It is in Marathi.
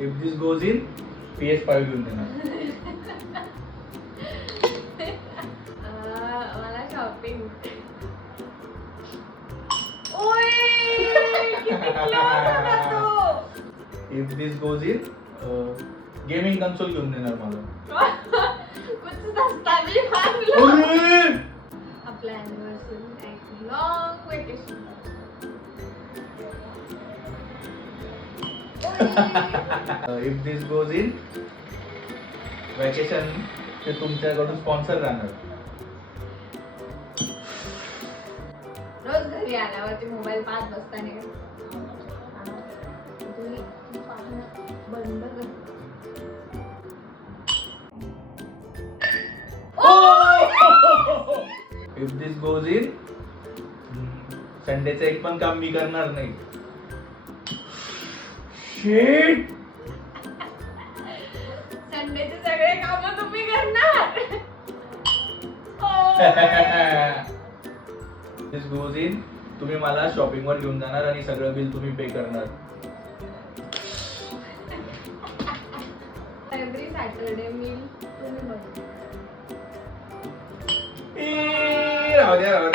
If this goes in PS5 घेऊन देणार. मला शॉपिंग. ओय किती क्लोज होता तो. If this goes in gaming console घेऊन देणार मला. कुछ सस्ता भी मांग लो. अरे! आपला anniversary एक long vacation. If this goes in vacation ते तुमच्याकडून स्पॉन्सर राहणार. रोज घरी आल्यावरती मोबाईल पाहत बसताना बंद कर. इफ दिस गोज इन संडेचं एक पण काम मी करणार नाही. शिट. संडेचे सगळे काम तुम्ही करणार. दिस गोज इन तुम्ही मला शॉपिंग वर घेऊन जाणार आणि सगळं बिल तुम्ही पे करणार. एव्हरी सॅटरडे मील तुम्ही बनवा. राहू द्या.